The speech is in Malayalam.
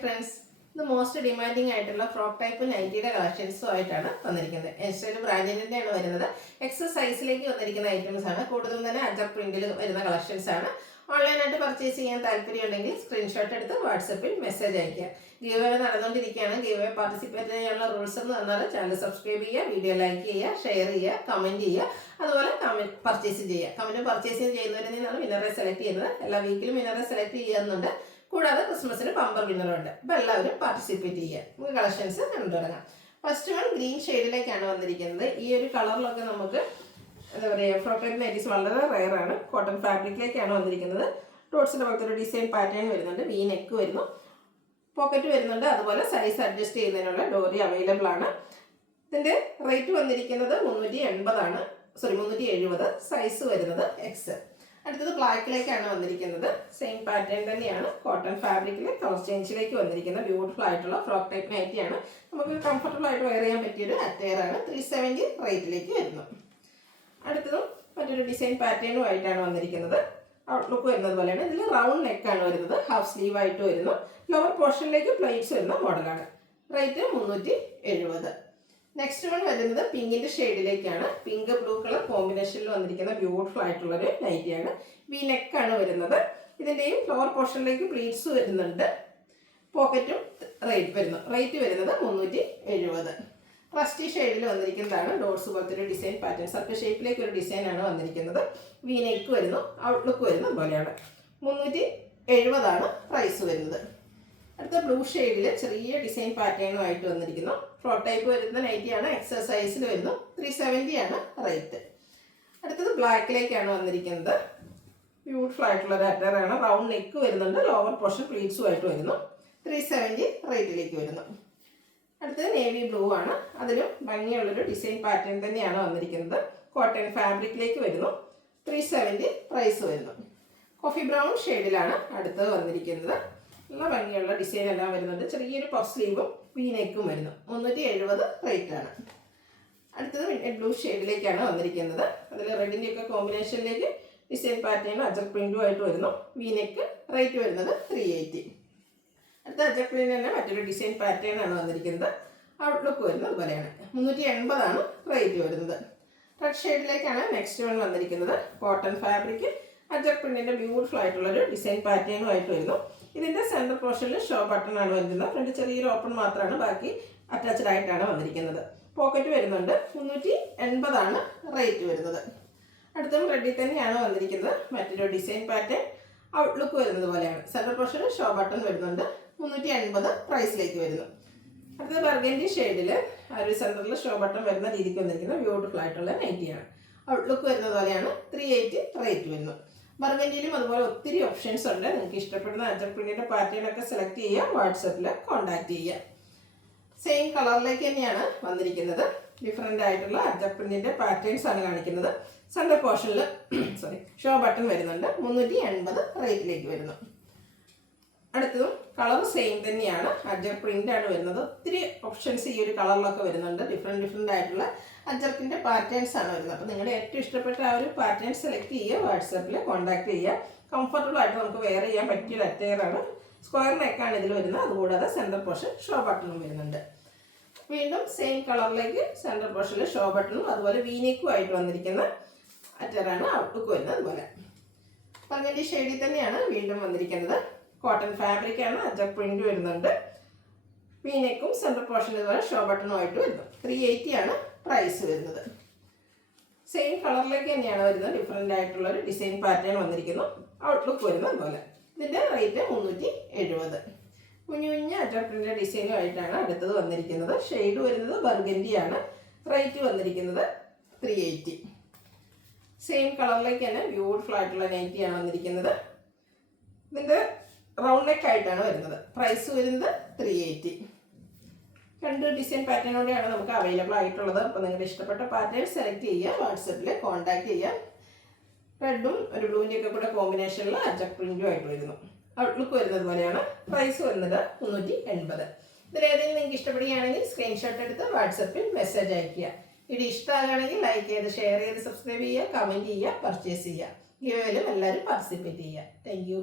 ഫ്രണ്ട്സ്, ഇത് മോസ്റ്റ് ഡിമാൻഡിങ് ആയിട്ടുള്ള ഫ്രോക്ക് ടൈപ്പ് നൈറ്റിയുടെ കളക്ഷൻസും ആയിട്ടാണ് വന്നിരിക്കുന്നത്. എൻസ്റ്റൈൽ ബ്രാൻഡിൻ്റെയാണ് വരുന്നത്. എക്സസ് സൈസിലേക്ക് വന്നിരിക്കുന്ന ഐറ്റംസ് ആണ്. കൂടുതലും തന്നെ അജർ പ്രിന്റിൽ വരുന്ന കളക്ഷൻസ് ആണ്. ഓൺലൈനായിട്ട് പർച്ചേസ് ചെയ്യാൻ താല്പര്യമുണ്ടെങ്കിൽ സ്ക്രീൻഷോട്ട് എടുത്ത് വാട്സപ്പിൽ മെസ്സേജ് അയയ്ക്കുക. ഗീവ് അവേ നടന്നുകൊണ്ടിരിക്കുകയാണ്. ഗീവ് അവേ പാർട്ടിസിപ്പേറ്റ് ചെയ്യാനുള്ള റൂൾസ് എന്ന് പറഞ്ഞാൽ ചാനൽ സബ്സ്ക്രൈബ് ചെയ്യുക, വീഡിയോ ലൈക്ക് ചെയ്യുക, ഷെയർ ചെയ്യുക, കമൻറ്റ് ചെയ്യുക, അതുപോലെ കമൻറ്റ് പർച്ചേസ് ചെയ്യുക. കമൻറ്റ് പർച്ചേസ് ചെയ്യുന്നവരിൽ നിന്നാണ് വിന്നറെ സെലക്ട് ചെയ്യുന്നത്. എല്ലാ വീക്കിലും വിന്നറെ സെലക്ട് ചെയ്യുന്നുണ്ട്. കൂടാതെ ക്രിസ്മസിന് ബമ്പർ വിന്നറുണ്ട്. അപ്പോൾ എല്ലാവരും പാർട്ടിസിപ്പേറ്റ് ചെയ്യുക. നമുക്ക് കളക്ഷൻസ് കണ്ടു തുടങ്ങാം. ഫസ്റ്റ് വൺ ഗ്രീൻ ഷെയ്ഡിലേക്കാണ് വന്നിരിക്കുന്നത്. ഈ ഒരു കളറിലൊക്കെ നമുക്ക് എന്താ പറയുക, ഫ്രോക്ക് നൈറ്റീസ് വളരെ റെയറാണ്. കോട്ടൺ ഫാബ്രിക്കിലേക്കാണ് വന്നിരിക്കുന്നത്. ഡോട്ട്സിൻ്റെ പോലത്തെ ഒരു ഡിസൈൻ പാറ്റേൺ വരുന്നുണ്ട്. വി നെക്ക് വരുന്നു, പോക്കറ്റ് വരുന്നുണ്ട്. അതുപോലെ സൈസ് അഡ്ജസ്റ്റ് ചെയ്യുന്നതിനുള്ള ഡോറി അവൈലബിൾ ആണ്. ഇതിൻ്റെ റേറ്റ് വന്നിരിക്കുന്നത് 370. സൈസ് വരുന്നത് എക്സ്. അടുത്തത് ബ്ലാക്കിലേക്കാണ് വന്നിരിക്കുന്നത്. സെയിം പാറ്റേൺ തന്നെയാണ്. കോട്ടൺ ഫാബ്രിക്കിൽ കളർ ചേഞ്ചിലേക്ക് വന്നിരിക്കുന്ന ബ്യൂട്ടിഫുൾ ആയിട്ടുള്ള ഫ്രോക്ക് ടൈപ്പ് നൈറ്റിയാണ്. നമുക്ക് കംഫർട്ടബിൾ ആയിട്ട് വെയർ ചെയ്യാൻ പറ്റിയൊരു അറ്റയറാണ്. 370 റേറ്റിലേക്ക് വരുന്നു. അടുത്തതും മറ്റൊരു ഡിസൈൻ പാറ്റേണുമായിട്ടാണ് വന്നിരിക്കുന്നത്. ഔട്ട്ലുക്ക് വരുന്നത് പോലെയാണ്. ഇതിൽ റൗണ്ട് നെക്കാണ് വരുന്നത്. ഹാഫ് സ്ലീവ് ആയിട്ട് വരുന്നു. ലോവർ പോർഷനിലേക്ക് പ്ലേറ്റ്സ് വരുന്ന മോഡലാണ്. റേറ്റ് 370. നെക്സ്റ്റ് വൺ വരുന്നത് പിങ്കിൻ്റെ ഷെയ്ഡിലേക്കാണ്. പിങ്ക് ബ്ലൂ കളർ കോമ്പിനേഷനിൽ വന്നിരിക്കുന്ന ബ്യൂട്ടിഫുൾ ആയിട്ടുള്ളൊരു നൈറ്റിയാണ്. വി നെക്കാണ് വരുന്നത്. ഇതിൻ്റെയും ലോവർ പോർഷനിലേക്ക് പ്ലീറ്റ്സ് വരുന്നുണ്ട്. പോക്കറ്റും റേറ്റ് വരുന്നത് 370. ഫസ്റ്റ് ഷെയ്ഡിൽ വന്നിരിക്കുന്നതാണ്. ഡോട്ട്സ് പോലത്തെ ഒരു ഡിസൈൻ പാറ്റേൺ, സർക്കിൾ ഷേപ്പിലേക്ക് ഒരു ഡിസൈനാണ് വന്നിരിക്കുന്നത്. വി നെക്ക് വരുന്നു, ഔട്ട്ലുക്ക് വരുന്നത് പോലെയാണ്. 370 പ്രൈസ് വരുന്നത്. അടുത്ത ബ്ലൂ ഷെയ്ഡിൽ ചെറിയ ഡിസൈൻ പാറ്റേണുമായിട്ട് വന്നിരിക്കുന്നു. ഫ്രോക്ക് ടൈപ്പ് വരുന്ന നൈറ്റിയാണ്. എക്സസ് സൈസിൽ വരുന്നു. 370 റേറ്റ്. അടുത്തത് ബ്ലാക്കിലേക്കാണ് വന്നിരിക്കുന്നത്. ബ്യൂട്ടിഫുൾ ആയിട്ടുള്ള ഒരു അറ്ററാണ്. റൗണ്ട് നെക്ക് വരുന്നുണ്ട്. ലോവർ പോർഷൻ പ്ലീറ്റ്സുമായിട്ട് വരുന്നു. 370 റേറ്റിലേക്ക് വരുന്നു. അടുത്തത് നേവി ബ്ലൂ ആണ്. അതിലും ഭംഗിയുള്ളൊരു ഡിസൈൻ പാറ്റേൺ തന്നെയാണ് വന്നിരിക്കുന്നത്. കോട്ടൺ ഫാബ്രിക്കിലേക്ക് വരുന്നു. 370 പ്രൈസ് വരുന്നു. കോഫി ബ്രൗൺ ഷെയ്ഡിലാണ് അടുത്തത് വന്നിരിക്കുന്നത്. നല്ല ഭംഗിയുള്ള ഡിസൈൻ എല്ലാം വരുന്നുണ്ട്. ചെറിയൊരു പഫ് സ്ലീവും വി നെക്കും വരുന്നു. 370 റേറ്റാണ്. അടുത്തത് ബ്ലൂ ഷെയ്ഡിലേക്കാണ് വന്നിരിക്കുന്നത്. അതിൽ റെഡിൻ്റെയൊക്കെ കോമ്പിനേഷനിലേക്ക് ഡിസൈൻ പാറ്റേൺ അജർ പ്രിൻറ്റുമായിട്ട് വരുന്നു. വി നെക്ക് റേറ്റ് വരുന്നത് 380. അടുത്ത അജർ പ്രിൻ്റ് തന്നെ മറ്റൊരു ഡിസൈൻ പാറ്റേൺ ആണ് വന്നിരിക്കുന്നത്. ഔട്ട്ലുക്ക് വരുന്നത് അതുപോലെയാണ്. 380 റേറ്റ് വരുന്നത്. റെഡ് ഷെയ്ഡിലേക്കാണ് നെക്സ്റ്റ് വൺ വന്നിരിക്കുന്നത്. കോട്ടൺ ഫാബ്രിക് അജർ പ്രിന്റിന്റെ ബ്യൂട്ടിഫുൾ ആയിട്ടുള്ളൊരു ഡിസൈൻ പാറ്റേണുമായിട്ട് വരുന്നു. ഇതിന്റെ സെന്റർ പോർഷനിൽ ഷോ ബട്ടൺ ആണ് വരുന്നത്. ഫ്രണ്ട് ചെറിയൊരു ഓപ്പൺ മാത്രമാണ്, ബാക്കി അറ്റാച്ച്ഡ് ആയിട്ടാണ് വന്നിരിക്കുന്നത്. പോക്കറ്റ് വരുന്നുണ്ട്. 380 റേറ്റ് വരുന്നത്. അടുത്തും റെഡിൽ തന്നെയാണ് വന്നിരിക്കുന്നത്. മറ്റൊരു ഡിസൈൻ പാറ്റേൺ ഔട്ട്ലുക്ക് വരുന്നത് പോലെയാണ്. സെന്റർ പോർഷനിൽ ഷോ ബട്ടൺ വരുന്നുണ്ട്. 380 പ്രൈസിലേക്ക് വരുന്നു. അടുത്തത് ബർഗൻഡി ഷെയ്ഡിൽ ആ ഒരു സെന്ററിൽ ഷോ ബട്ടൺ വരുന്ന രീതിക്ക് വന്നിരിക്കുന്ന ബ്യൂട്ടിഫുൾ ആയിട്ടുള്ള നൈറ്റിയാണ്. ഔട്ട്ലുക്ക് വരുന്നത് പോലെയാണ്. 380 റേറ്റ് വരുന്നു. ബർഗൻഡിയിലും അതുപോലെ ഒത്തിരി ഓപ്ഷൻസ് ഉണ്ട്. നിങ്ങൾക്ക് ഇഷ്ടപ്പെടുന്ന അജർ പ്രിന്റിന്റെ പാറ്റേൺ ഒക്കെ സെലക്ട് ചെയ്യുക, വാട്സപ്പിൽ കോൺടാക്ട് ചെയ്യുക. സെയിം കളറിലേക്ക് തന്നെയാണ് വന്നിരിക്കുന്നത്. ഡിഫറെൻ്റ് ആയിട്ടുള്ള അജർ പ്രിന്റിന്റെ പാറ്റേൺസ് ആണ് കാണിക്കുന്നത്. സെന്റർ പോർഷനിൽ ഷോ ബട്ടൺ വരുന്നുണ്ട്. 380 റേറ്റിലേക്ക് വരുന്നു. അടുത്തതും കളർ സെയിം തന്നെയാണ്. അജർ പ്രിന്റ് ആണ് വരുന്നത്. ഒത്തിരി ഓപ്ഷൻസ് ഈ ഒരു കളറിലൊക്കെ വരുന്നുണ്ട്. ഡിഫറെൻ്റ് ആയിട്ടുള്ള അജർക്കിൻ്റെ പാറ്റേൺസ് ആണ് വരുന്നത്. അപ്പോൾ നിങ്ങളുടെ ഏറ്റവും ഇഷ്ടപ്പെട്ട ആ ഒരു പാറ്റേൺ സെലക്ട് ചെയ്യുക, വാട്സാപ്പിൽ കോൺടാക്ട് ചെയ്യുക. കംഫർട്ടബിൾ ആയിട്ട് നമുക്ക് വെയർ ചെയ്യാൻ പറ്റിയൊരു അറ്റയറാണ്. സ്ക്വയർ നെക്കാണ് ഇതിൽ വരുന്നത്. അതുകൂടാതെ സെൻറ്റർ പോർഷൻ ഷോ ബട്ടണും വരുന്നുണ്ട്. വീണ്ടും സെയിം കളറിലേക്ക് സെൻറ്റർ പോർഷനിൽ ഷോ ബട്ടണും അതുപോലെ വീനെക്കും ആയിട്ട് വന്നിരിക്കുന്ന അറ്റയറാണ്. ഔട്ട്ലുക്ക് വരുന്നത് അതുപോലെ. പർഗൻഡി ഷെയ്ഡിൽ തന്നെയാണ് വീണ്ടും വന്നിരിക്കുന്നത്. കോട്ടൺ ഫാബ്രിക് ആണ്. അജർ പ്രിന്റ് വരുന്നുണ്ട്. വീനെക്കും സെൻറ്റർ പോർഷനിൽ ഇതുപോലെ ഷോ ബട്ടണുമായിട്ട് വരുന്നു. 380 പ്രൈസ് വരുന്നത്. സെയിം കളറിലേക്ക് തന്നെയാണ് വരുന്നത്. ഡിഫറെൻ്റ് ആയിട്ടുള്ളൊരു ഡിസൈൻ പാറ്റേൺ വന്നിരിക്കുന്നു. ഔട്ട്ലുക്ക് വരുന്നത് അതുപോലെ. ഇതിൻ്റെ റേറ്റ് 370. കുഞ്ഞു അജർ പ്രിന്റ് ഡിസൈനുമായിട്ടാണ് അടുത്തത് വന്നിരിക്കുന്നത്. ഷെയ്ഡ് വരുന്നത് ബർഗൻഡിയാണ്. റേറ്റ് വന്നിരിക്കുന്നത് 380. സെയിം കളറിലേക്ക് തന്നെ ബ്യൂട്ടിഫുൾ ആയിട്ടുള്ള നൈറ്റിയാണ് വന്നിരിക്കുന്നത്. ഇതിൻ്റെ റൗണ്ട് നെക്ക് ആയിട്ടാണ് വരുന്നത്. പ്രൈസ് വരുന്നത് 380. രണ്ട് ഡിസൈൻ പാറ്റേണോടെയാണ് നമുക്ക് അവൈലബിൾ ആയിട്ടുള്ളത്. അപ്പോൾ നിങ്ങളുടെ ഇഷ്ടപ്പെട്ട പാറ്റേൺ സെലക്ട് ചെയ്യുക, വാട്സപ്പിൽ കോൺടാക്ട് ചെയ്യുക. റെഡും ഒരു ബ്ലൂവിൻ്റെ ഒക്കെ കൂടെ കോമ്പിനേഷനിൽ അജർ പ്രിന്റും ആയിട്ട് വരുന്നു. ഔട്ട്ലുക്ക് വരുന്നത് പോലെയാണ്. പ്രൈസ് വരുന്നത് 380. ഇതിലേതെങ്കിലും നിങ്ങൾക്ക് ഇഷ്ടപ്പെടുകയാണെങ്കിൽ സ്ക്രീൻഷോട്ട് എടുത്ത് വാട്സപ്പിൽ മെസ്സേജ് അയയ്ക്കുക. വീഡിയോ ഇഷ്ടമാകുകയാണെങ്കിൽ ലൈക്ക് ചെയ്ത്, ഷെയർ ചെയ്ത്, സബ്സ്ക്രൈബ് ചെയ്യുക, കമൻറ്റ് ചെയ്യുക, പർച്ചേസ് ചെയ്യുക. ഗിവ് അവേയിലും എല്ലാവരും പാർട്ടിസിപ്പേറ്റ് ചെയ്യുക. Thank you.